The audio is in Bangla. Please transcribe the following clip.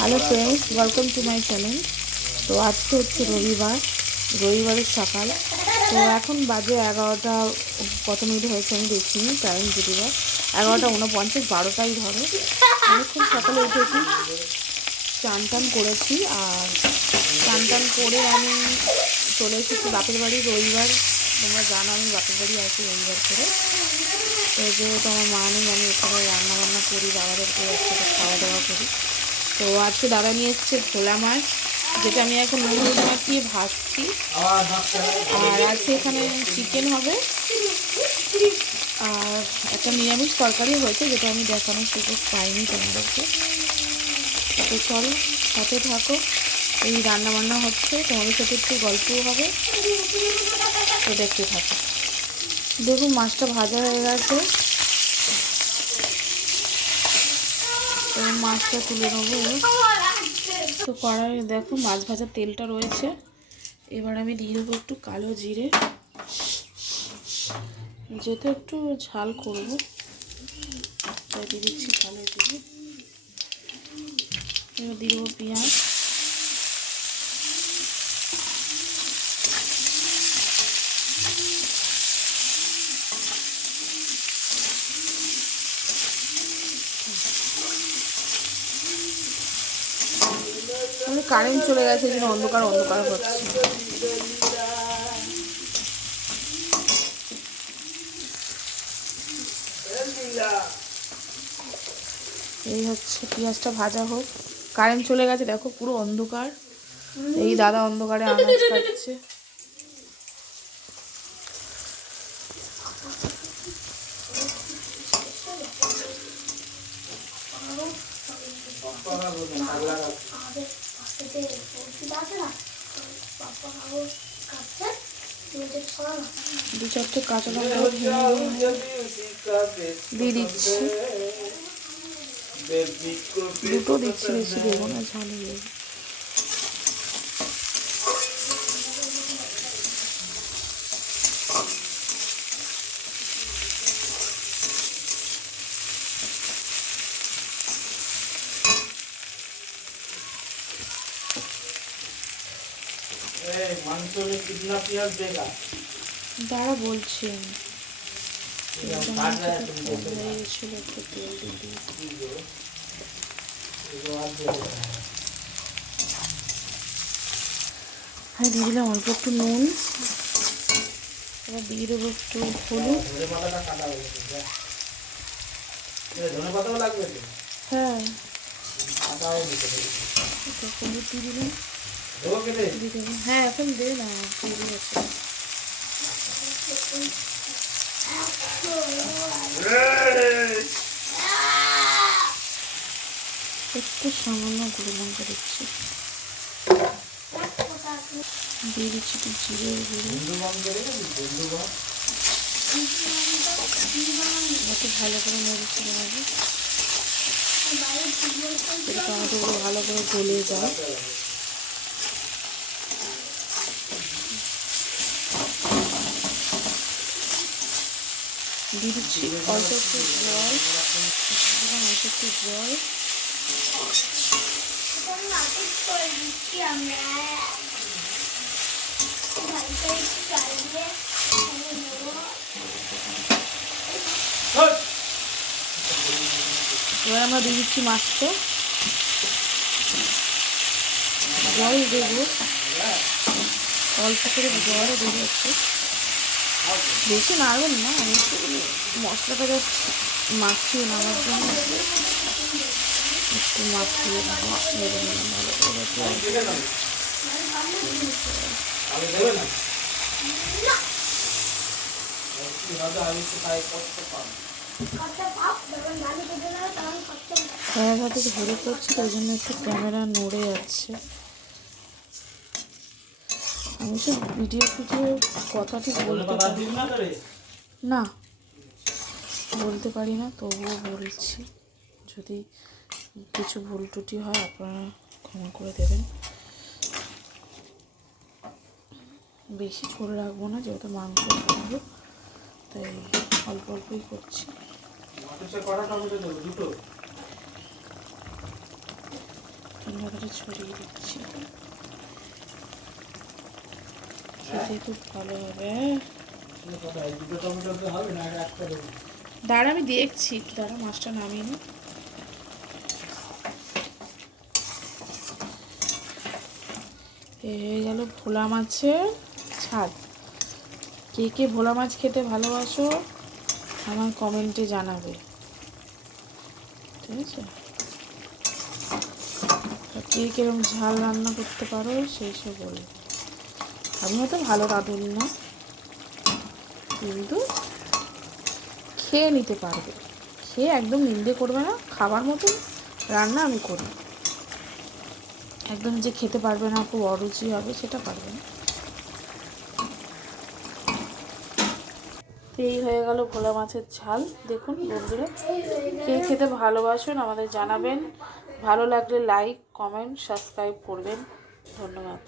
Hello friends, welcome to my channel. তো আজকে হচ্ছে রবিবারের সকাল। তো এখন বাজে 11টা, কত মিনিট হয়েছে আমি দেখিনি, টাইম যদিও 11:49, 12টাই ধরো। অনেকক্ষণ সকালে উঠেছি, চান টান করেছি, আর চান টান করে আমি চলে এসেছি বাপের বাড়ি। রবিবার, তোমরা জানো আমি বাপের বাড়ি আসি রবিবার করে। তো যেহেতু আমার মা নেই, আমি এখানে রান্নাবান্না করি, বাবাদেরকে একসাথে খাওয়া দাওয়া করি। তো আজকে দাদা নিয়ে এসছে ভোলা মাছ, যেটা আমি এখন নুন মাখিয়ে ভাজছি। আর আছে এখানে চিকেন হবে, আর একটা নিরামিষ তরকারি হয়েছে, যেটা আমি দেখানোর সুযোগ পাইনি তোমাদেরকে। তো চলো, সাথে থাকো। এই রান্নাবান্না হচ্ছে, তোমাদের সাথে একটু গল্পও হবে, তো দেখতে থাকো। দেখুন, মাছটা ভাজা হয়ে গেছে, তো মাছটা তুলে নেবো। তো কড়াইয়ে দেখো মাছ ভাজার তেলটা রয়েছে। এবার আমি দিয়ে দেবো একটু কালো জিরে, যেহেতু একটু ঝাল করবো তাই দিয়ে দিচ্ছি কালো জিরে। এবার দিয়ে দেবো পেঁয়াজ, কারেন্ট চলে গেছে, এই জন্য অন্ধকার অন্ধকার হচ্ছে। এই হচ্ছে পেঁয়াজটা ভাজা হোক, কারেন্ট চলে গেছে, দেখো পুরো অন্ধকার। এই দাদা অন্ধকারে আনাজ কাটছে। দু চারটে কাঁচা লঙ্কা দিয়ে দিচ্ছি, দুটো দিচ্ছি, বেশি দেবো না, ঝাল হয়ে যাবে। দাঁড়া বলছি আমি দিয়ে দিলাম অল্প একটু নুন, এবার দিয়ে দেবো একটু হলুদ। হ্যাঁ, হলুদ দিয়ে দিলাম। হ্যাঁ, এখন দে না, তৈরি আছে। একটু সামান্য গুঁড়ো লঙ্কা দিচ্ছি, দিয়ে দিচ্ছি একটু জিরের গুঁড়ো। যাতে ভালো করে নেড়েছি দেওয়াবে, টমেটোগুলো ভালো করে গলে যায়। দিয়ে দিচ্ছি অল্প একটু জল, অল্প একটু জল। এবার আমরা দিয়ে দিচ্ছি মাছটা, জল দেবো, অল্প করে জলও দেবো একটু, বেশি নাড়বেন না। আমি একটু মশলাটা জাস্ট মাখিয়ে নেওয়ার জন্য একটু মাখিয়ে নেড়ে নিলাম ভালো করে। এক হাতে ধরে করছি, ওই জন্য একটু ক্যামেরা নড়ে যাচ্ছে। আমি সব ভিডিও কথা ঠিক বলতে পারি না, বলতে পারি না, তবুও বলছি। যদি কিছু ভুল ত্রুটি হয় আপনারা ক্ষমা করে দেবেন। বেশি ঝোল রাখবো না, যেহেতু মাংস খাবো, তাই অল্প অল্পই করছি। ধনে পাতাটা ছড়িয়ে দিচ্ছি, খেতে খুব ভালো হবে। দাঁড়া আমি দেখছি, একটু দাঁড়া, মাছটা নামিয়ে নি। হয়ে গেল ভোলা মাছের ঝাল। কে কে ভোলা মাছ খেতে ভালোবাসো আমার কমেন্টে জানাবে, ঠিক আছে? কে কিরকম ঝাল রান্না করতে পারো সেই সব বলো। আমি হয়তো ভালো রাঁধুনি না, কিন্তু খেয়ে নিতে পারবে, খেয়ে একদম নিন্দে করবে না, খাবার মতন রান্না আমি করি। একদম যে খেতে পারবে না, খুব অরুচি হবে, সেটা পারবে না। এই হয়ে গেল ভোলা মাছের ঝাল। দেখুন বন্ধুরা, কে খেতে ভালোবাসেন আমাদের জানাবেন। ভালো লাগলে লাইক, কমেন্ট, সাবস্ক্রাইব করবেন। ধন্যবাদ।